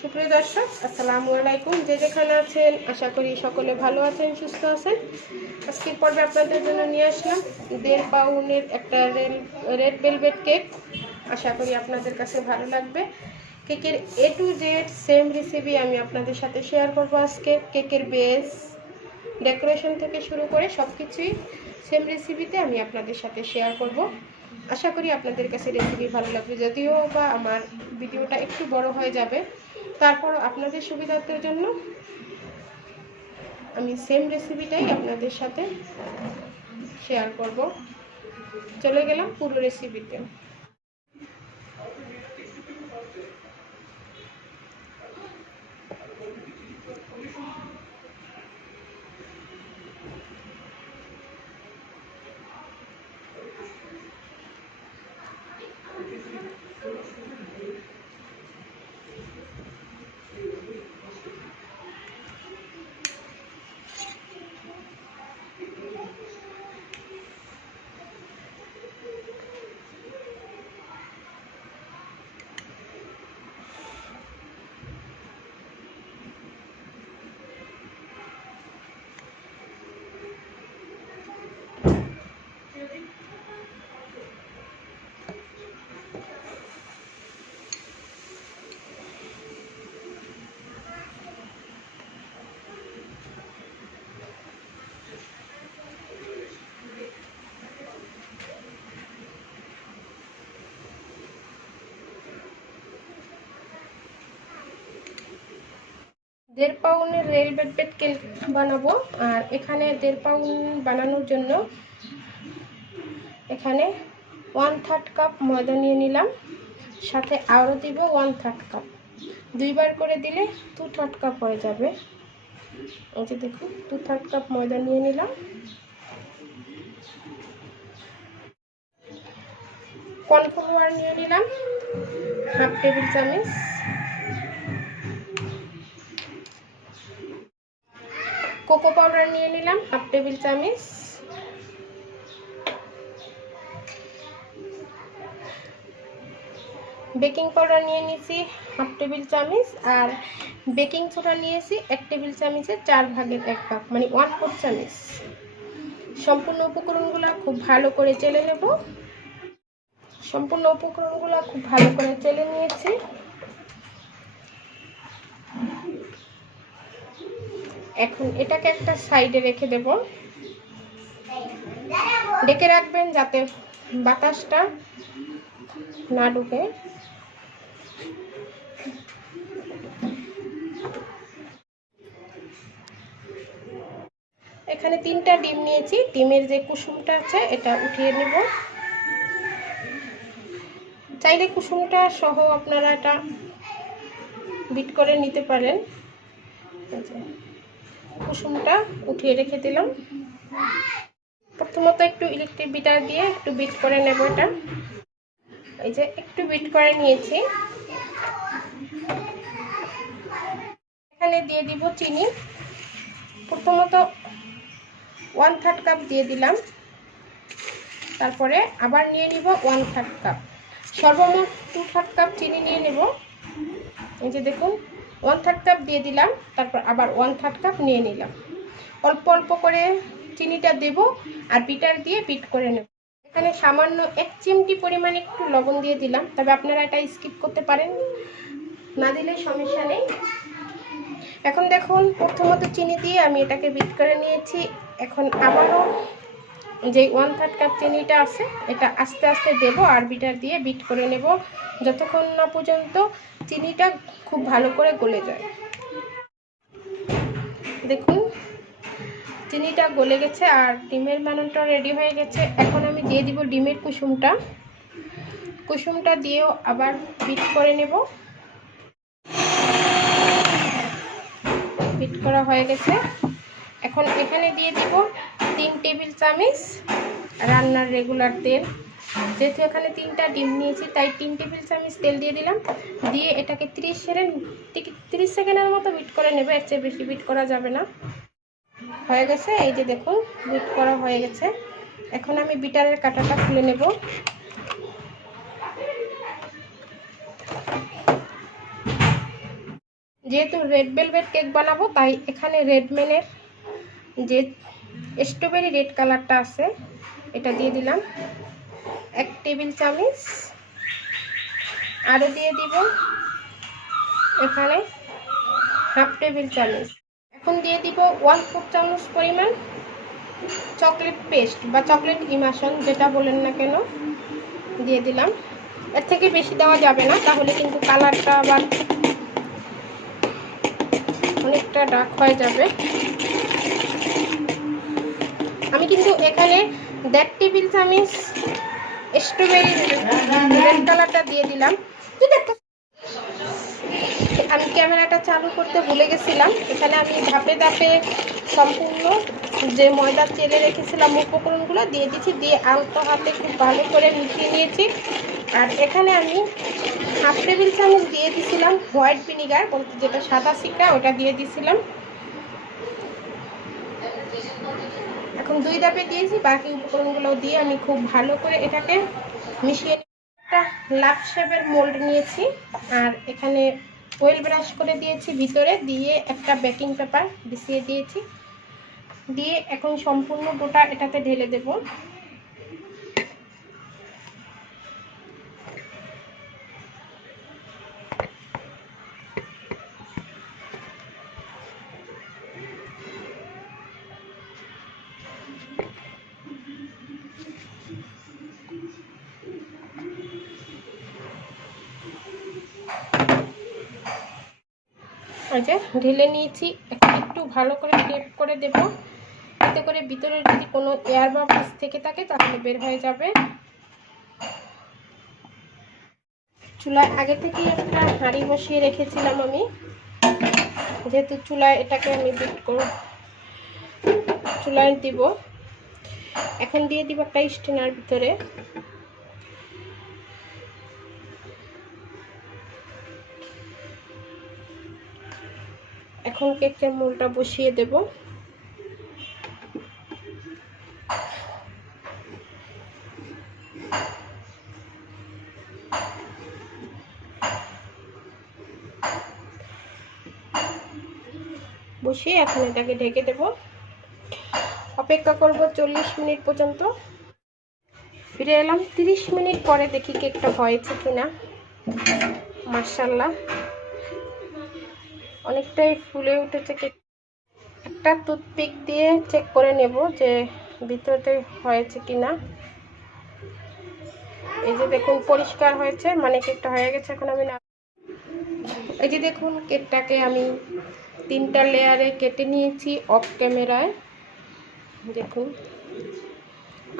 সুপ্রিয় দর্শক, আসসালামু আলাইকুম। যে যেখানে আছেন, আশা করি সকলে ভালো আছেন, সুস্থ আছেন। আজকের পর্বে আপনাদের জন্য নিয়ে আসলাম দেড় পাউন্ডের একটা রেল, রেড ভেলভেট কেক। আশা করি আপনাদের কাছে ভালো লাগবে। কেকের A to Z same recipe আমি আপনাদের সাথে শেয়ার করব আজকে। কেকের বেস ডেকোরেশন থেকে শুরু করে সব কিছুই সেম রেসিপিতে আমি আপনাদের সাথে শেয়ার করব। আশা করি আপনাদের কাছে রেসিপি ভালো লাগবে যদিও বা আমার ভিডিওটা একটু বড় হয়ে যাবে। তারপর আপনাদের সুবিধার্থের জন্য আমি সেম রেসিপিটাই আপনাদের সাথে শেয়ার করব। চলে গেলাম পুরো রেসিপিতে দেড় পাউন্ডের রেল বেট কেক বানাবো? আর এখানে দেড় পাউন্ড বানানোর জন্য এখানে ওয়ান থার্ড কাপ ময়দা নিয়ে নিলাম। সাথে আরও দিব ওয়ান থার্ড কাপ দুইবার করে দিলে টু থার্ড কাপ হয়ে যাবে। এই যে দেখুন টু থার্ড কাপ ময়দা নিয়ে নিলাম। কর্নফ্লাওয়ার নিয়ে নিলাম। হাফ টেবিল চামচ। কোকো পাউডার নিয়ে নিলাম, হাফ টেবিল চামচ। বেকিং পাউডার নিয়ে নিয়েছি হাফ টেবিল চামচ, আর বেকিং সোডা নিয়েছি এক টেবিল চামচের চার ভাগের এক ভাগ মানে ওয়ান ফোর চামচ। সম্পূর্ণ উপকরণগুলো খুব ভালো করে চেলে নেব। সম্পূর্ণ উপকরণগুলো খুব ভালো করে চেলে নিয়েছি। এখন এটাকে একটা সাইডে রেখে দেব। ডেকে রাখবেন যাতে বাতাসটা না ঢুকে এখানে তিনটা ডিম নিয়েছি। ডিমের যে কুসুমটা আছে, এটা উঠিয়ে নেব। চাইলে কুসুমটা সহ আপনারা এটা বিট করে নিতে পারেন। কুসুমটা উঠিয়ে রেখে দিলাম। প্রথমত একটু ইলেকট্রিক বিটার দিয়ে একটু বিট করে নেব এটা। এই যে একটু বিট করে নিয়েছি। এখানে দিয়ে দিব চিনি। প্রথমত ওয়ান থার্ড কাপ দিয়ে দিলাম। তারপরে আবার নিয়ে নিব ওয়ান থার্ড কাপ সর্বমোট টু থার্ড কাপ চিনি নিয়ে নেব। এই যে দেখুন ওয়ান থার্ড কাপ দিয়ে দিলাম, তারপর আবার ওয়ান থার্ড কাপ নিয়ে নিলাম। অল্প অল্প করে চিনিটা দেব আর বিটার দিয়ে বিট করে নেব। এখানে সামান্য এক চিমটি পরিমাণ একটু লবণ দিয়ে দিলাম, তবে আপনারা এটা স্কিপ করতে পারেন, না দিলে সমস্যা নেই। এখন দেখুন, প্রথমত চিনি দিয়ে আমি এটাকে বিট করে নিয়েছি। এখন আবারও যে ওয়ান থার্ড কাপ চিনিটা আছে, এটা আস্তে আস্তে দেব আর বিটার দিয়ে বিট করে নেব, যতক্ষণ না পর্যন্ত চিনিটা খুব ভালো করে গলে যায়। দেখুন, চিনিটা গলে গেছে আর ডিমের বানানটা রেডি হয়ে গেছে। এখন আমি দিয়ে দিব ডিমের কুসুমটা। কুসুমটা দিয়েও আবার বিট করে নেব। বিট করা হয়ে গেছে। এখন এখানে দিয়ে দিব তিন টেবিল চামচ, রান্নার রেগুলার তেল। যেহেতু এখানে তিনটা ডিম নিয়েছি, তাই তিন টেবিল চামচ তেল দিয়ে দিলাম। দিয়ে এটাকে তিরিশ সেকেন্ড তিরিশ সেকেন্ডের মতো বিট করে নেবে, এর চেয়ে বেশি বিট করা যাবে না। হয়ে গেছে, এই যে দেখুন বিট করা হয়ে গেছে। এখন আমি বিটারের কাঁটাটা খুলে নেব। যেহেতু রেড ভেলভেট কেক বানাবো, তাই এখানে রেডম্যানের যে স্ট্রবেরি রেড কালারটা আছে, এটা দিয়ে দিলাম। এক টেবিল চামচ। আরও দিয়ে দিব এখানে হাফ টেবিল চামচ। এখন দিয়ে দিব ওয়ান ফোর চামচ পরিমাণ চকলেট পেস্ট বা চকলেট ইমাশন যেটা বলেন না কেন, দিয়ে দিলাম। এর থেকে বেশি দেওয়া যাবে না, তাহলে কিন্তু কালারটা আবার অনেকটা ডার্ক হয়ে যাবে। আমি কিন্তু এখানে দেড় টেবিল চামচ স্ট্রবেরি রেড কালারটা দিয়ে দিলাম। আমি ক্যামেরাটা চালু করতে ভুলে গেছিলাম। এখানে আমি ধাপে ধাপে সম্পূর্ণ যে ময়দা চেলে রেখেছিলাম উপকরণগুলো দিয়ে দিচ্ছি দিয়ে আলতো হাতে খুব ভালো করে মিশিয়ে নিয়েছি। আর এখানে আমি হাফ টেবিল চামচ দিয়ে দিয়েছিলাম হোয়াইট ভিনিগার বলতে যেটা সাদা সিকড়া ওটা দিয়ে দিয়েছিলাম। এখন দুই ধাপে দিয়েছি বাকি উপকরণগুলো দিয়ে আমি খুব ভালো করে এটাকে মিশিয়ে একটা লাভ শেপের মোল্ড নিয়েছি। আর এখানে ওয়েল ব্রাশ করে দিয়েছি ভিতরে, দিয়ে একটা বেকিং পেপার বিছিয়ে দিয়েছি। দিয়ে এখন সম্পূর্ণ গোটা এটাতে ঢেলে দেব। এই ঢেলে নিয়েছি। একটু ভালো করে টেপ করে দেব। এতে করে ভিতরে যদি কোনো এয়ার বাবলস থেকে থাকে, তাহলে বের হয়ে যাবে। চুলায় আগে থেকেই একটা হাঁড়ি বসিয়ে রেখেছিলাম আমি। যেহেতু চুলায় এটাকে আমি বিট করব, চুলায় দিব। এখন দিয়ে দিব একটা স্টেনার ভিতরে। এখন কেকের মোলটা বসিয়ে দেব। বসিয়ে এখন এটাকে ঢেকে দেব। অপেক্ষা করব চল্লিশ মিনিট পর্যন্ত। ফিরে এলাম তিরিশ মিনিট পরে দেখি কেকটা হয়েছে কিনা। মার্শাল্লাহ অনেকটাই ফুলে উঠেছে কেক। একটা টুথপিক দিয়ে চেক করে নেব যে ভিতরে হয়েছে কি না এই যে দেখুন, পরিষ্কার হয়েছে মানে কেকটা হয়ে গেছে এখন আমি না এই যে দেখুন, কেকটাকে আমি তিনটা লেয়ারে কেটে নিয়েছি অফ ক্যামেরায়। দেখুন,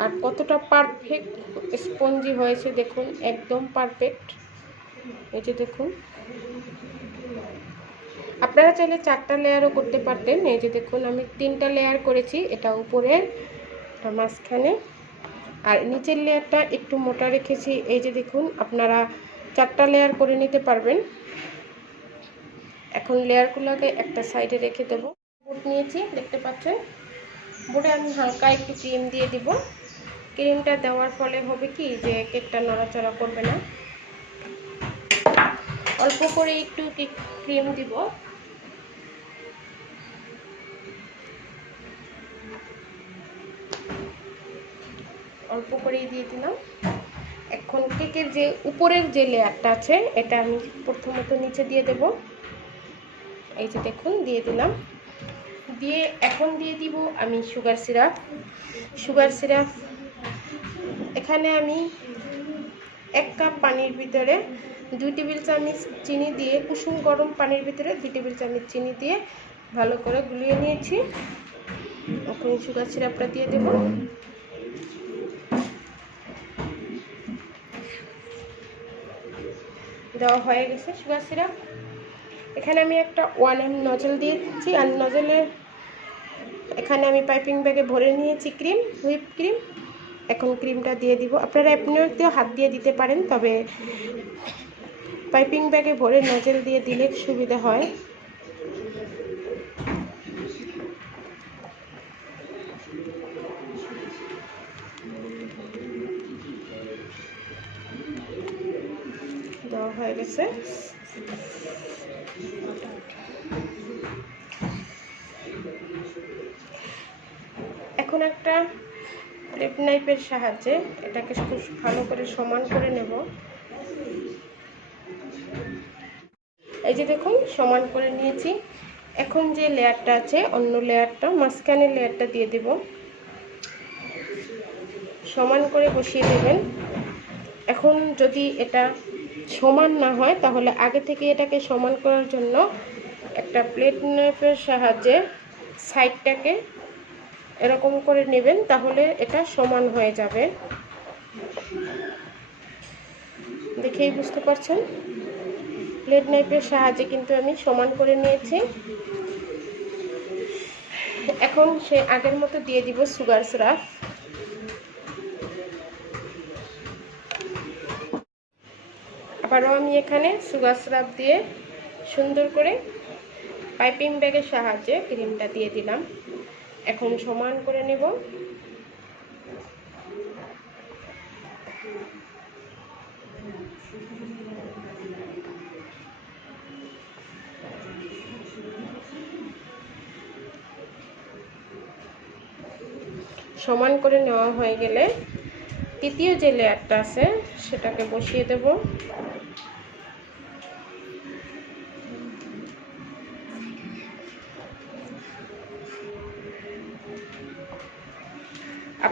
আর কতটা পারফেক্ট স্পঞ্জি হয়েছে, দেখুন, একদম পারফেক্ট। এই যে দেখুন আপনারা চাইলে চারটা লেয়ারও করতে পারতেন। এই যে দেখুন, আমি তিনটা লেয়ার করেছি। এটা উপরে, এটা মাঝখানে। আর নিচের লেয়ারটা একটু মোটা রেখেছি। এই যে দেখুন, আপনারা চারটা লেয়ার করে নিতে পারবেন। এখন লেয়ারগুলোকে একটা সাইডে রেখে দেব। বুট নিয়েছি, দেখতে পাচ্ছেন? বুটে আমি হালকা একটু ক্রিম দিয়ে দিব। ক্রিমটা দেওয়ার ফলে হবে কি, যে কেকটা নড়াচড়া করবে না। অল্প করে একটু ক্রিম দিব। অল্প করেই দিয়ে দিলাম। এখন কেকের যে উপরের যে লেয়ারটা আছে, এটা আমি প্রথমত নিচে দিয়ে দেব। এই যে দেখুন, দিয়ে দিলাম। দিয়ে এখন দিয়ে দিব আমি সুগার সিরাপ। সুগার সিরাপ, এখানে আমি এক কাপ পানির ভিতরে দুই টেবিল চামচ চিনি দিয়ে কুসুম গরম পানির ভিতরে দুই টেবিল চামচ চিনি দিয়ে ভালো করে গুলিয়ে নিয়েছি। এখন সুগার সিরাপটা দিয়ে দেবো। দেওয়া হয়ে গেছে সুগার সিরাপ এখানে আমি একটা ওয়ান এম নজল দিয়েছি আর নজলের এখানে আমি পাইপিং ব্যাগে ভরে নিয়েছি ক্রিম হুইপ ক্রিম এখন ক্রিমটা দিয়ে দিব। আপনারা এমনিতেও হাত দিয়ে দিতে পারেন, তবে পাইপিং ব্যাগে ভরে নজল দিয়ে দিলে সুবিধা হয়। দেওয়া হয়ে গেছে। এখন একটা লেপ নাইফের সাহায্যে এটাকে খুব ভালো করে সমান করে নেব। এই যে দেখুন, সমান করে নিয়েছি। এখন যে লেয়ারটা আছে, অন্য লেয়ারটা, মাঝখানের লেয়ারটা দিয়ে দেব। সমান করে বসিয়ে দেবেন। এখন যদি এটা সমান না হয়, তাহলে আগে থেকে এটাকে সমান করার জন্য একটা প্লেট নাইফের সাহায্যে সাইডটাকে এরকম করে নেবেন, তাহলে এটা সমান হয়ে যাবে। দেখেই বুঝতে পারছেন? প্লেট নাইফের সাহায্যে কিন্তু আমি সমান করে নিয়েছি। এখন সে আগের মতো দিয়ে দিব সুগার সিরাপ আবারও আমি এখানে সুগার সিরাপ দিয়ে সুন্দর করে পাইপিং ব্যাগের সাহায্যে ক্রিমটা দিয়ে দিলাম। এখন সমান করে নেব। সমান করে নেওয়া হয়ে গেলে তৃতীয় যে লেয়ারটা আছে, সেটাকে বসিয়ে দেব।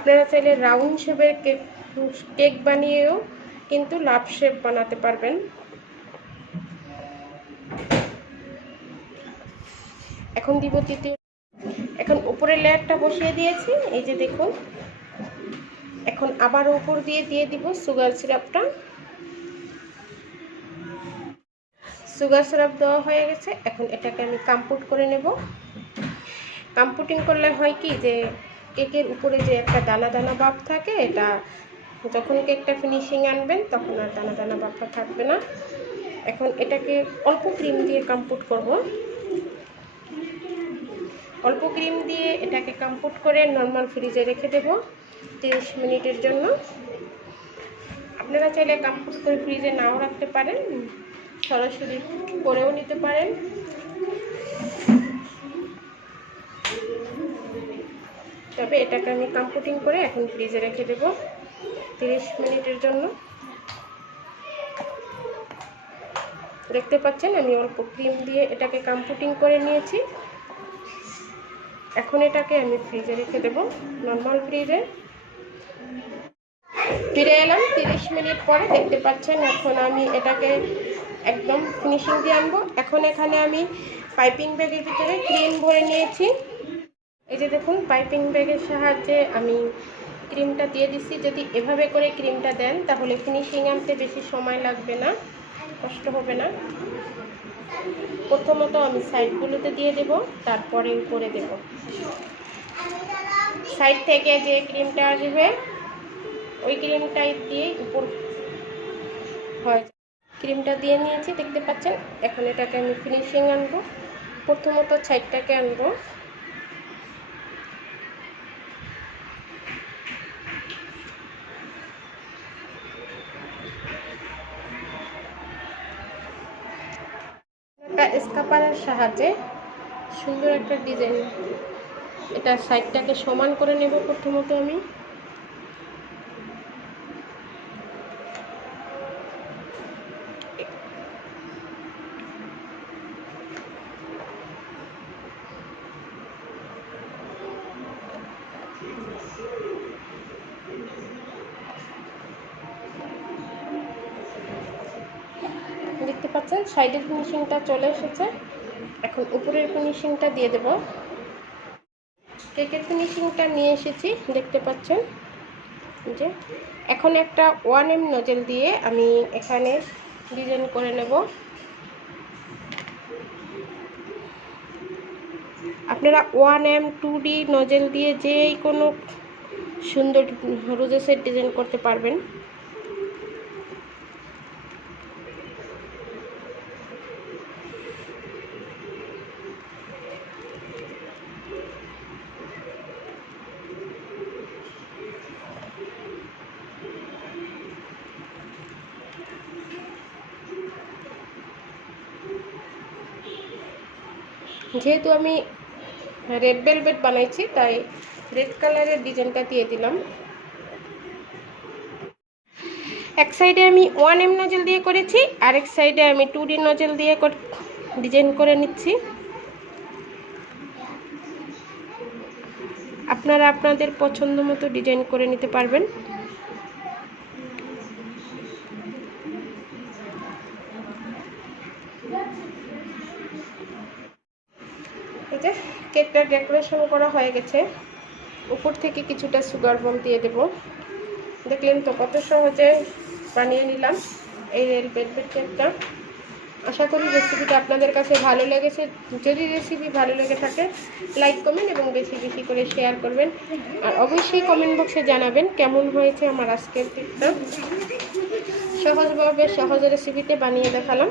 আপনারা চাইলে রাউন্ড শেপের কেক কেক বানিয়েও কিন্তু লাভ শেপ বানাতে পারবেন। এখন দিব তৃতীয়। এখন উপরের লেয়ারটা বসিয়ে দিয়েছি, এই যে দেখুন। এখন আবার উপর দিয়ে দিয়ে দিব সুগার সিরাপটা। সুগার সিরাপ দেওয়া হয়ে গেছে, এখন এটাকে আমি কাম্পুট করে নেব। কাম্পুটিং করলে হয় কি যে কেকের উপরে যে একটা দানা দানা ভাব থাকে, এটা যখন কেকটা ফিনিশিং আনবেন, তখন আর দানা দানা ভাবটা থাকবে না। এখন এটাকে অল্প ক্রিম দিয়ে কাম্পুট করব। অল্প ক্রিম দিয়ে এটাকে কাম্পুট করে নর্মাল ফ্রিজে রেখে দেব তিরিশ মিনিটের জন্য। আপনারা চাইলে কাম্পুট করে ফ্রিজে নাও রাখতে পারেন, সরাসরি করেও নিতে পারেন। তবে এটাকে আমি কাম্পুটিং করে এখন ফ্রিজে রেখে দেব তিরিশ মিনিটের জন্য। দেখতে পাচ্ছেন, আমি অল্প ক্রিম দিয়ে এটাকে কাম্পুটিং করে নিয়েছি। এখন এটাকে আমি ফ্রিজে রেখে দেব, নর্মাল ফ্রিজে। ফিরে এলাম তিরিশ মিনিট পরে, দেখতে পাচ্ছেন এখন আমি এটাকে একদম ফিনিশিং দিয়ে আনব। এখন এখানে আমি পাইপিং ব্যাগের ভিতরে ক্রিম ভরে নিয়েছি। এই যে দেখুন পাইপিং ব্যাগের সাহায্যে আমি ক্রিমটা দিয়ে দিচ্ছি যদি এভাবে করে ক্রিমটা দেন, তাহলে ফিনিশিং আনতে বেশি সময় লাগবে না, কষ্ট হবে না। প্রথমত আমি সাইডগুলোতে দিয়ে দেব তারপরে উপরে দেব। সাইড থেকে যে ক্রিমটা আসবে, ওই ক্রিমটাই দিয়ে উপর হয়। ক্রিমটা দিয়ে নিয়েছি, দেখতে পাচ্ছেন? এখন এটাকে আমি ফিনিশিং আনব। প্রথমত সাইডটাকে আনব একটা স্কাপারের সাহায্যে সুন্দর একটা ডিজাইন। এটা সাইডটাকে সমান করে নেব প্রথমত আমি। দেখতে পাচ্ছেন, সাইডের ফিনিশিংটা চলে এসেছে। এখন উপরের ফিনিশিংটা দিয়ে দেব। কেকের ফিনিশিংটা নিয়ে এসেছি, দেখতে পাচ্ছেন। যে, এখন একটা ওয়ান এম নজেল দিয়ে আমি এখানে ডিজাইন করে নেব। আপনারা one M two D nozzle দিয়ে যেই কোনো সুন্দর রোজেসের ডিজাইন করতে পারবেন। যেহেতু আমি রেড ভেলভেট বানাইছি, তাই রেড কালারের ডিজাইনটা দিয়ে দিলাম। এক সাইডে আমি ওয়ান এম নজল দিয়ে করেছি, আরেক সাইডে আমি টু ডি নজল দিয়ে ডিজাইন করে নিচ্ছি। আপনারা আপনাদের পছন্দ মতো ডিজাইন করে নিতে পারবেন এই যে কেকটা ডেকোরেশন করা হয়ে গেছে। উপর থেকে কিছুটা সুগার বম দিয়ে দেব। দেখলেন তো কত সহজে বানিয়ে নিলাম এই রেল ভেলভেট কেকটা আশা করি রেসিপিটা আপনাদের কাছে ভালো লেগেছে। যদি রেসিপি ভালো লেগে থাকে লাইক কমেন্ট এবং বেশি বেশি করে শেয়ার করবেন। আর অবশ্যই কমেন্ট বক্সে জানাবেন কেমন হয়েছে আমার আজকের কেকটা সহজভাবে সহজ রেসিপিতে বানিয়ে দেখালাম।